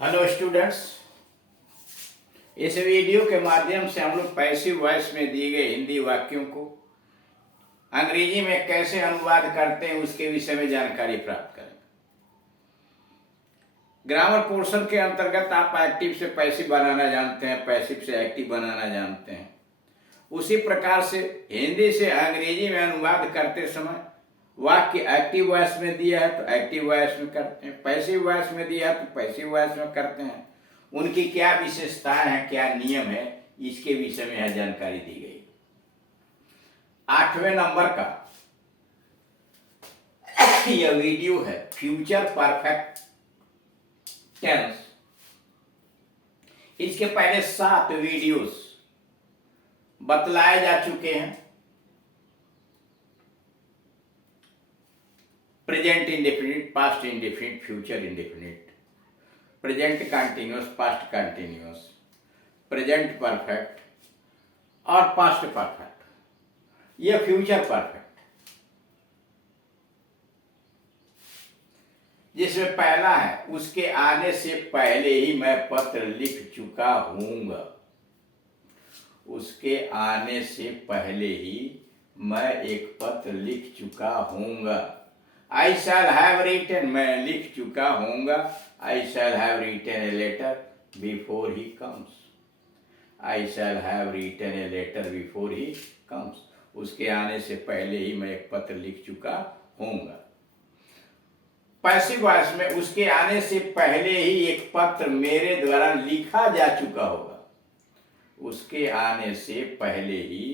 Hello students. इस video के माध्यम से हम लोग पैसिव वॉइस में दिए गए हिंदी वाक्यों को अंग्रेजी में कैसे अनुवाद करते हैं उसके विषय में जानकारी प्राप्त करेंगे। ग्रामर पोर्शन के अंतर्गत आप एक्टिव से पैसिव बनाना जानते हैं, पैसिव से एक्टिव बनाना जानते हैं। उसी प्रकार से हिंदी से अंग्रेजी में अनुवाद करते समय वाक्य एक्टिव वॉइस में दिया है तो एक्टिव वॉइस में करते हैं, पैसिव वॉइस में दिया है तो पैसिव वॉइस में करते हैं। उनकी क्या विशेषताएं हैं, क्या नियम है, इसके विषय में यह जानकारी दी गई। 8वें नंबर का यह वीडियो है फ्यूचर परफेक्ट टेंस। इसके पहले 7 वीडियोस बतलाए जा चुके हैं। Present indefinite, past indefinite, future indefinite, present continuous, past continuous, present perfect और पास्ट परफेक्ट। यह फ्यूचर परफेक्ट, जिसमें पहला है उसके आने से पहले ही मैं पत्र लिख चुका हूंगा। उसके आने से पहले ही मैं एक पत्र लिख चुका हूंगा। I shall have written, मैं लिख चुका हूँगा। I shall have written a letter before he comes. I shall have written a letter before he comes. उसके आने से पहले ही मैं एक पत्र लिख चुका हूँगा। पैसिव वॉइस में उसके आने से पहले ही एक पत्र मेरे द्वारा लिखा जा चुका होगा। उसके आने से पहले ही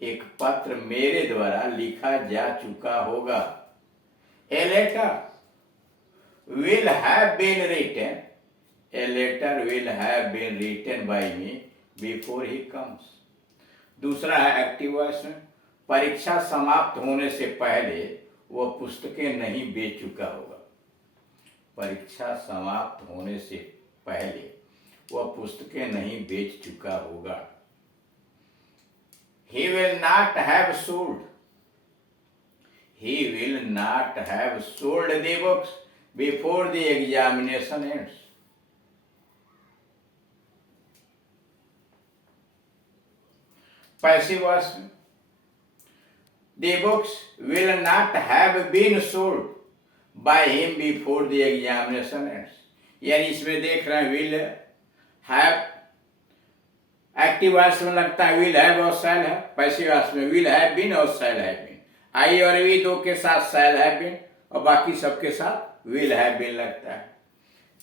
एक पत्र मेरे द्वारा लिखा जा चुका होगा। A letter will have been written. A letter will have been written by me before he comes. दूसरा है एक्टिव वॉइस में परीक्षा समाप्त होने से पहले वह पुस्तकें नहीं बेच चुका होगा। परीक्षा समाप्त होने से पहले वह पुस्तकें नहीं बेच चुका होगा। He will not have sold. He will not have sold the books before the examination ends. Passive voice में the books will not have been sold by him before the examination ends. यानी इसमें देख रहे हैं will have, active voice में लगता है will have और shall have, पैसिव वॉइस में will have been और shall have been। आई और वी दो के साथ shall have been और बाकी सबके साथ will have been लगता है।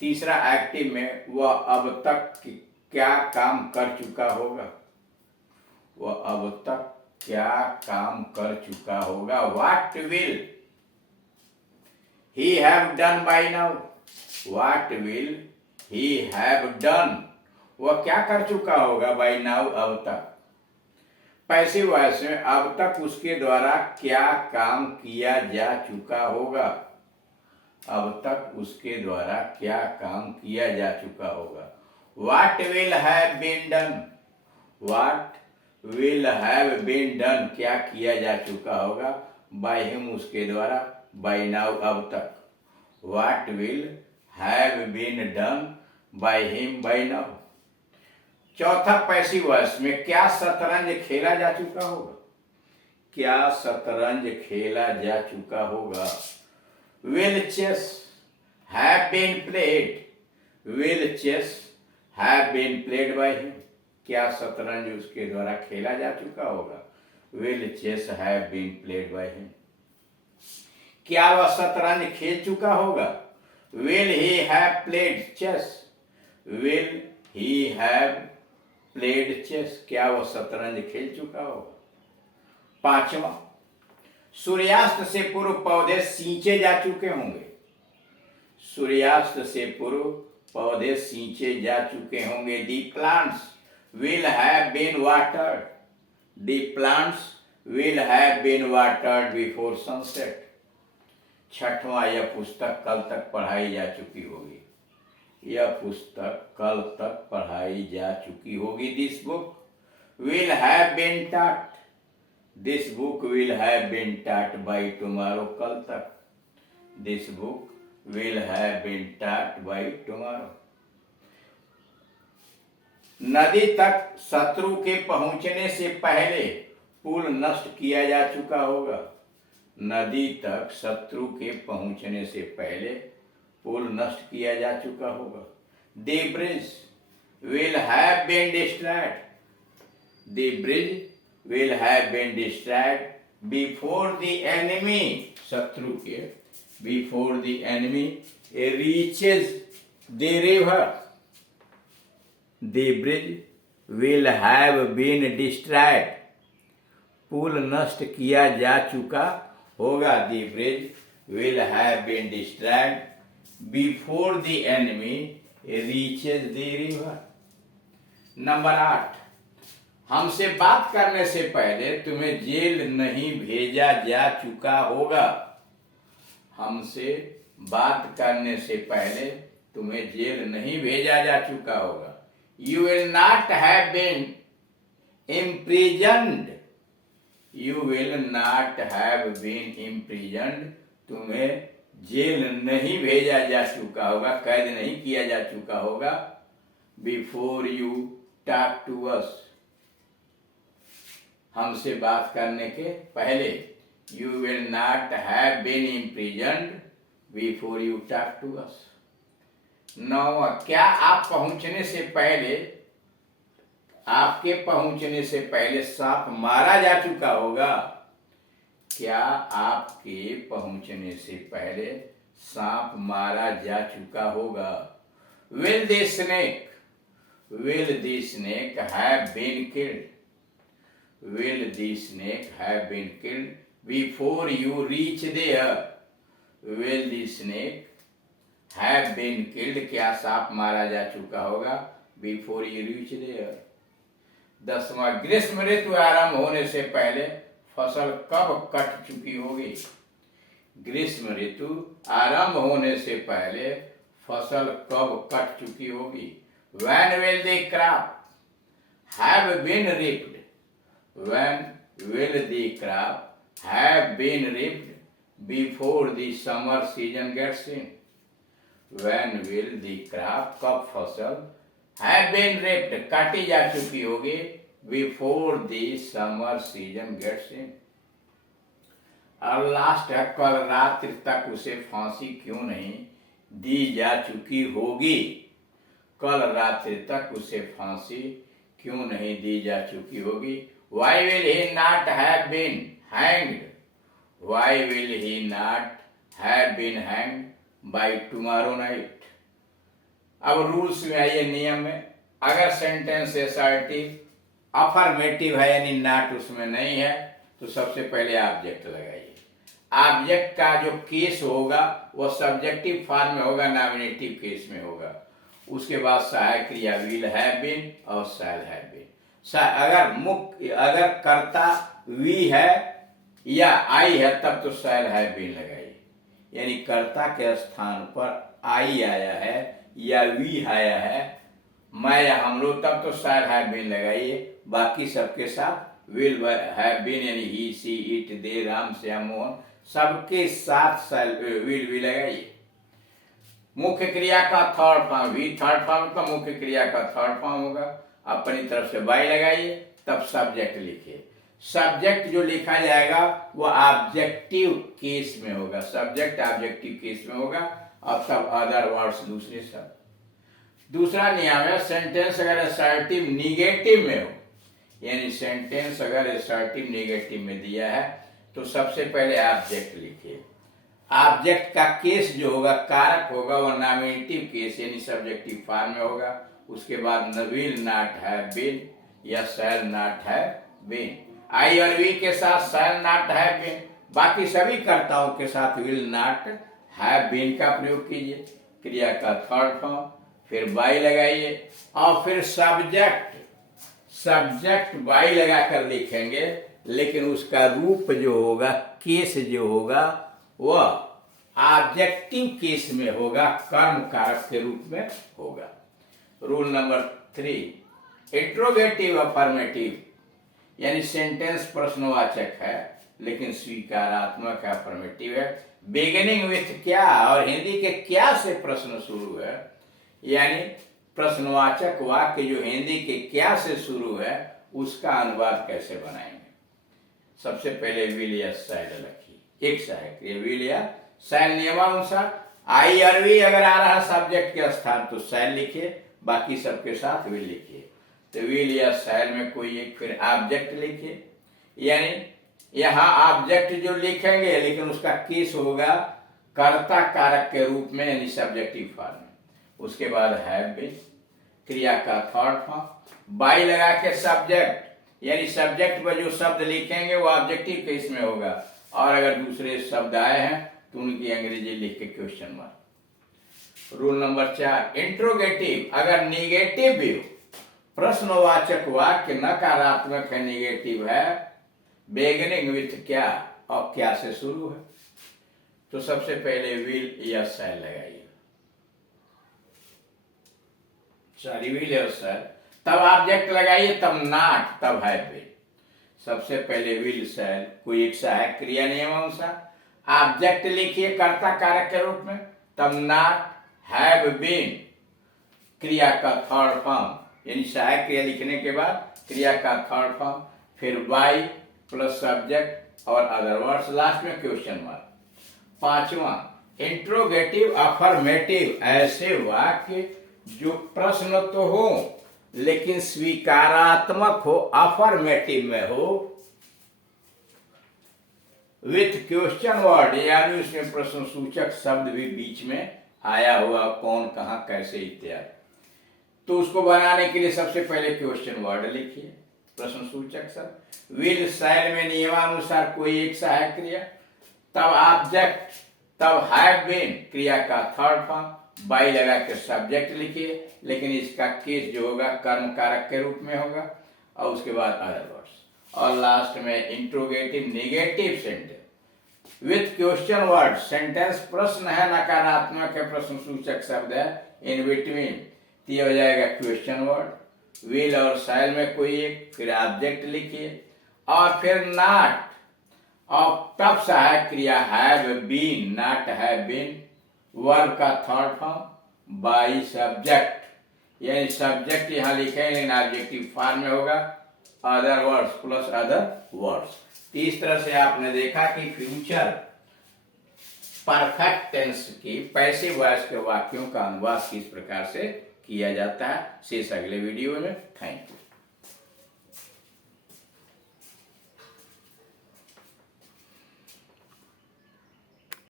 तीसरा एक्टिव में वह अब तक क्या काम कर चुका होगा। वह अब तक क्या काम कर चुका होगा। What will he have done by now? What will he have done? वह क्या कर चुका होगा by now, अब तक। पैसिव वॉइस में अब तक उसके द्वारा क्या काम किया जा चुका होगा। अब तक उसके द्वारा क्या काम किया जा चुका होगा। What will have been done? What will have been done? क्या किया जा चुका होगा by him, उसके द्वारा, by now, अब तक। What will have been done by him by now? चौथा पैसिव वॉइस में क्या शतरंज खेला जा चुका होगा। क्या शतरंज खेला जा चुका होगा। Will chess have been played? Will chess have been played by him? क्या शतरंज उसके द्वारा खेला जा चुका होगा। Will chess have been played by him? क्या वह शतरंज खेल चुका होगा। Will he have played chess? Will he have played chess? क्या वह शतरंज खेल चुका होगा। पांचवा, सूर्यास्त से पूर्व पौधे सींचे जा चुके होंगे। सूर्यास्त से पूर्व पौधे सींचे जा चुके होंगे। The plants will have been watered. The plants will have been watered before sunset. छठवां, यह पुस्तक कल तक पढ़ाई जा चुकी होगी। यह पुस्तक कल तक पढ़ाई जा चुकी होगी। This book will have been taught. This book will have been taught by tomorrow, कल तक। This book will have been taught by tomorrow. नदी तक शत्रु के पहुंचने से पहले पुल नष्ट किया जा चुका होगा। नदी तक शत्रु के पहुंचने से पहले पुल नष्ट किया जा चुका होगा। The bridge will have been destroyed. The bridge will have been destroyed before the enemy, शत्रु के before the enemy reaches the river. The bridge will have been destroyed, पुल नष्ट किया जा चुका होगा। The bridge will have been destroyed before the enemy reaches the river. Number 8, हमसे बात करने से पहले तुम्हें जेल नहीं भेजा जा चुका होगा। हमसे बात करने से पहले तुम्हें जेल नहीं भेजा जा चुका होगा। You will not have been imprisoned. You will not have been imprisoned. तुम्हें जेल नहीं भेजा जा चुका होगा, कैद नहीं किया जा चुका होगा। Before you talk to us, हमसे बात करने के पहले। You will not have been imprisoned before you talk to us. 9, क्या आप पहुंचने से पहले, आपके पहुंचने से पहले सांप मारा जा चुका होगा। क्या आपके पहुंचने से पहले सांप मारा जा चुका होगा। Will the snake have been killed? Will the snake have been killed before you reach there? Will the snake have been killed? क्या सांप मारा जा चुका होगा before you reach there? 10वां, ग्रीष्म ऋतु आरंभ होने से पहले फसल कब कट चुकी होगी। ग्रीष्म ऋतु आरंभ होने से पहले फसल कब कट चुकी होगी। When will the crop have been reaped? When will the crop have been reaped before the summer season gets in? When will the crop, कब फसल have been reaped, काटी जा चुकी होगी before the summer season gets in? और last है, कल रात्रि तक उसे फांसी क्यों नहीं दी जा चुकी होगी। कल रात्रि तक उसे फांसी क्यों नहीं दी जा चुकी होगी। Why will he not have been hanged? Why will he not have been hanged by tomorrow night? अब रूल्स में आइए, नियम में। अगर सेंटेंस असर्टिव अफर्मेटिव है यानी नॉट उसमें नहीं है तो सबसे पहले ऑब्जेक्ट लगाइए। ऑब्जेक्ट का जो केस होगा वो सब्जेक्टिव फॉर्म में होगा, नॉमिनेटिव केस में होगा। उसके बाद सहायक क्रिया विल हैव बीन और शैल हैव बीन। अगर कर्ता वी है या आई है तब तो शैल हैव बीन लगाइए, यानी कर्ता के स्थान पर आई आया है या वी आया है, मैं या हम लोग, तब तो शैल हैव बीन लगाइए। बाकी सबके साथ विल हैव बीन यानी he she it they Ram Shyam Mohan सबके साथ शैल विल भी लगाइए। मुख्य क्रिया का third form V, third form का मुख्य क्रिया का थर्ड फॉर्म होगा। अपनी तरफ से बाय लगाइए, तब सब्जेक्ट लिखिए। सब्जेक्ट जो लिखा जाएगा वो ऑब्जेक्टिव केस में होगा, सब्जेक्ट ऑब्जेक्टिव केस में होगा और तब अदर वर्ड्स दूसरे शब्द। दूसरा नियम है, सेंटेंस अगर असर्टिव निगेटिव में हो, यानी सेंटेंस अगर असर्टिव निगेटिव में दिया है तो सबसे पहले ऑब्जेक्ट लिखिए। ऑब्जेक्ट का केस जो होगा, कारक होगा, वो नॉमिनेटिव केस यानी सब्जेक्टिव फॉर्म में होगा। उसके बाद विल नॉट हैव बीन या शैल नॉट हैव बीन। आई और वी के साथ शैल नॉट हैव बीन, बाकी सभी कर्ताओं के साथ विल नॉट हैव बीन का प्रयोग कीजिए। क्रिया का थर्ड फॉर्म, फिर बाई लगाइए और फिर सब्जेक्ट बाई लगाकर लिखेंगे, लेकिन उसका रूप जो होगा, केस जो होगा वह ऑब्जेक्टिव केस में होगा, कर्म कारक के रूप में होगा। रूल नंबर 3, इंट्रोगेटिव अफर्मेटिव यानी सेंटेंस प्रश्नवाचक है लेकिन स्वीकारात्मक अफर्मेटिव है। बिगिनिंग विथ क्या और हिंदी के क्या से प्रश्न शुरू है, यानी प्रश्नवाचक वाक्य जो हिंदी के क्या से शुरू है उसका अनुवाद कैसे बनाएंगे। सबसे पहले विल या शैल रखिए, एक सहायक विल या शैल नियमानुसार। आई और वी अगर आ रहा सब्जेक्ट के स्थान तो शैल लिखिए, बाकी सबके साथ विल लिखिए। तो विल या शैल में कोई एक फिर ऑब्जेक्ट लिखिए, यानी यहाँ ऑब्जेक्ट जो लिखेंगे लेकिन उसका केस होगा कर्ता कारक के रूप में, यानी सब्जेक्टिव फॉर्म में। उसके बाद हैव बीन क्रिया का थर्ड फॉर्म, बाई लगा के सब्जेक्ट, यानी सब्जेक्ट पर जो शब्द लिखेंगे वो ऑब्जेक्टिव केस में होगा, और अगर दूसरे शब्द आए हैं तो उनकी अंग्रेजी लिख के question mark. Rule number 4, interrogative अगर निगेटिव भी हो, प्रश्नवाचक वाक्य नकारात्मक है, निगेटिव है, बेगिनिंग विथ क्या और क्या से शुरू है, तो सबसे पहले विल या शैल लगाइए। सॉरी विल या शैल, तब ऑब्जेक्ट लगाइए, तब नॉट, तब हैव बीन। सबसे पहले विल शैल कोई एक सहायक क्रिया नियमानुसार, ऑब्जेक्ट लिखिए कर्ता कारक के रूप में, तब नॉट, हैव बीन क्रिया का थर्ड फॉर्म, यानी सहायक क्रिया लिखने के बाद क्रिया का थर्ड फॉर्म, फिर बाई प्लस सब्जेक्ट और अदर वर्ड्स, लास्ट में क्वेश्चन मार्क। पांचवा, इंट्रोगेटिव अफर्मेटिव, ऐसे वाक्य जो प्रश्न तो हो लेकिन स्वीकारात्मक हो, अफर्मेटिव में हो, विथ क्वेश्चन वर्ड, यानी उसमें प्रश्न सूचक शब्द भी बीच में आया हुआ, कौन कहां कैसे इत्यादि। तो उसको बनाने के लिए सबसे पहले क्वेश्चन वर्ड लिखिए, प्रश्न सूचक शब्द। विल शैल में नियमानुसार कोई एक सहायक क्रिया, तब ऑब्जेक्ट, तब हैव बीन क्रिया का थर्ड फॉर्म, बाई लगा के सब्जेक्ट लिखिए, लेकिन इसका केस जो होगा कर्म कारक के रूप में होगा, और उसके बाद अदर वर्ड्स, और लास्ट में interrogative negative sentence with question word, sentence प्रश्न है, नकारात्मक है, प्रश्न सूचक शब्द है इन बिटवीन, ये हो जाएगा क्वेश्चन वर्ड। विल और शैल में कोई एक, फिर ऑब्जेक्ट लिखिए, और फिर नॉट, और तब सहायक क्रिया have been, not have been, verb का थर्ड फॉर्म, बाई सब्जेक्ट, यानी सब्जेक्ट यहां लिखे लेकिन ऑब्जेक्टिव फॉर्म में होगा, other words plus other words. इस तरह से आपने देखा कि फ्यूचर परफेक्ट टेंस की पैसिव वॉइस के वाक्यों का अनुवाद किस प्रकार से किया जाता है। शेष अगले वीडियो में। Thank you.